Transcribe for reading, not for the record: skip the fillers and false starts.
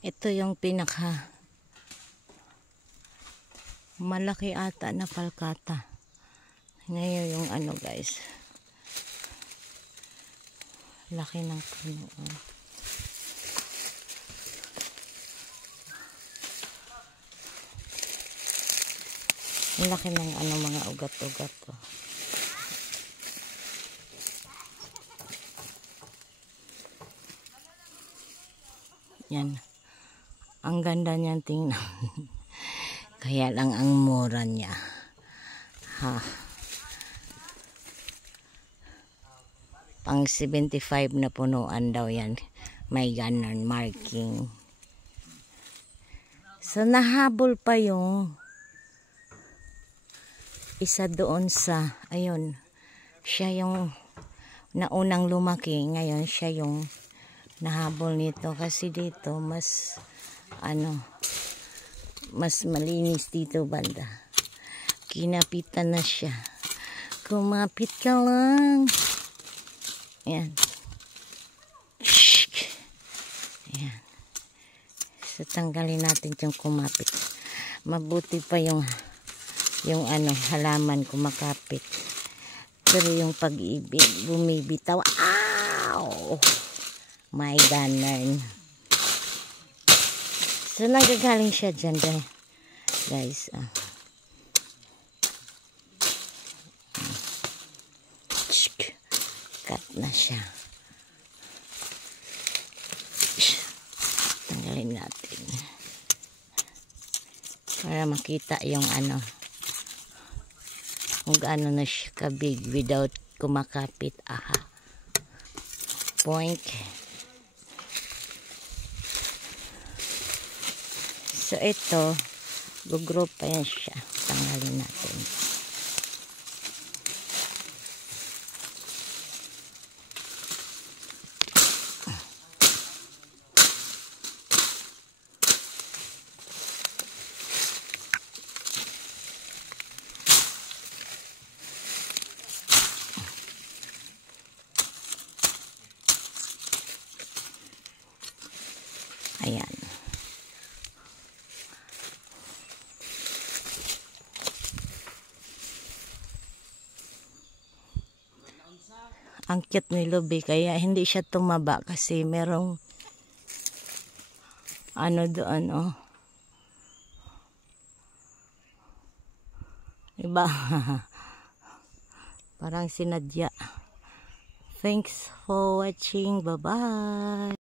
Ito yung pinaka malaki ata na palkata. Ngayon yung ano guys. Laki ng puno. Ang laki ng ano mga ugat-ugat. Yan. Ang ganda niyan tingnan. Kaya lang ang mura niya. Ha. Pang 75 na punuan daw yan. May ganon marking. So nahabol pa yung isa doon sa, ayun, siya yung naunang lumaki. Ngayon siya yung nahabol nito. Kasi dito mas mas malinis dito banda. Kinapitan na siya. Kumapit ka lang. Ayan. Ayan. So tanggalin natin yung kumapit. Mabuti pa yung halaman kumakapit. Pero yung pag-ibig bumibitaw. Ow! My ganon. So nagagaling siya dyan guys. Cut na siya. Tanggalin natin. Para makita yung kung gaano na siya kabig without kumakapit. Aha. Point. So ito, gugroup pa yan siya. Tanggalin natin. Ayan. Ang cute ni Luby, kaya hindi siya tumaba kasi merong doon diba? Parang sinadya. Thanks for watching. Bye bye.